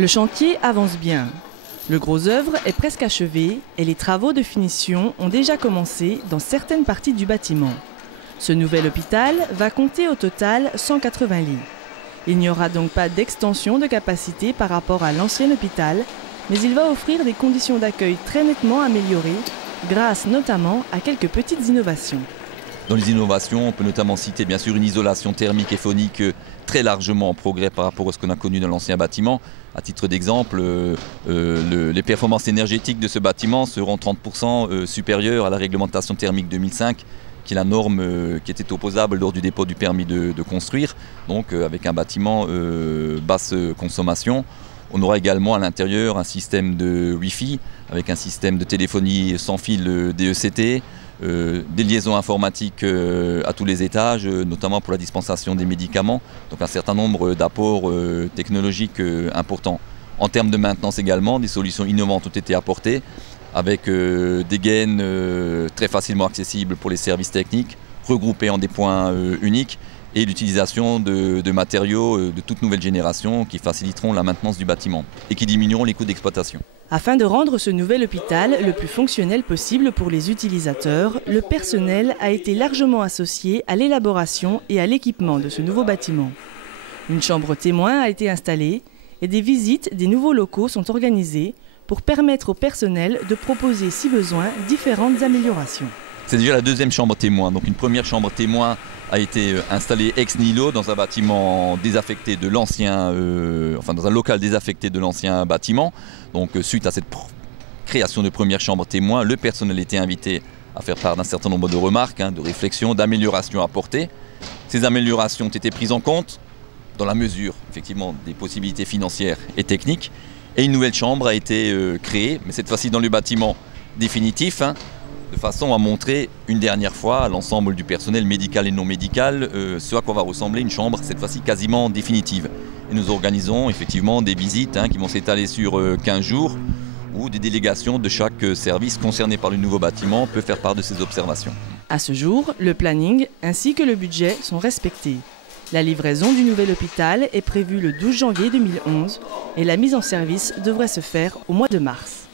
Le chantier avance bien. Le gros œuvre est presque achevé et les travaux de finition ont déjà commencé dans certaines parties du bâtiment. Ce nouvel hôpital va compter au total 180 lits. Il n'y aura donc pas d'extension de capacité par rapport à l'ancien hôpital, mais il va offrir des conditions d'accueil très nettement améliorées, grâce notamment à quelques petites innovations. Dans les innovations, on peut notamment citer bien sûr une isolation thermique et phonique très largement en progrès par rapport à ce qu'on a connu dans l'ancien bâtiment. À titre d'exemple, les performances énergétiques de ce bâtiment seront 30% supérieures à la réglementation thermique 2005, qui est la norme qui était opposable lors du dépôt du permis de construire, donc avec un bâtiment basse consommation. On aura également à l'intérieur un système de Wi-Fi avec un système de téléphonie sans fil DECT, des liaisons informatiques à tous les étages, notamment pour la dispensation des médicaments, donc un certain nombre d'apports technologiques importants. En termes de maintenance également, des solutions innovantes ont été apportées avec des gaines très facilement accessibles pour les services techniques, regroupés en des points uniques, et l'utilisation de matériaux de toute nouvelle génération qui faciliteront la maintenance du bâtiment et qui diminueront les coûts d'exploitation. Afin de rendre ce nouvel hôpital le plus fonctionnel possible pour les utilisateurs, le personnel a été largement associé à l'élaboration et à l'équipement de ce nouveau bâtiment. Une chambre témoin a été installée et des visites des nouveaux locaux sont organisées pour permettre au personnel de proposer, si besoin, différentes améliorations. C'est déjà la deuxième chambre témoin. Donc une première chambre témoin a été installée ex nihilo dans un bâtiment désaffecté de l'ancien, dans un local désaffecté de l'ancien bâtiment. Donc suite à cette création de première chambre témoin, le personnel était invité à faire part d'un certain nombre de remarques, de réflexions, d'améliorations apportées. Ces améliorations ont été prises en compte dans la mesure effectivement des possibilités financières et techniques. Et une nouvelle chambre a été créée, mais cette fois-ci dans le bâtiment définitif, de façon à montrer une dernière fois à l'ensemble du personnel médical et non médical ce à quoi va ressembler une chambre, cette fois-ci quasiment définitive. Et nous organisons effectivement des visites qui vont s'étaler sur 15 jours, où des délégations de chaque service concerné par le nouveau bâtiment peuvent faire part de ces observations. À ce jour, le planning ainsi que le budget sont respectés. La livraison du nouvel hôpital est prévue le 12 janvier 2011 et la mise en service devrait se faire au mois de mars.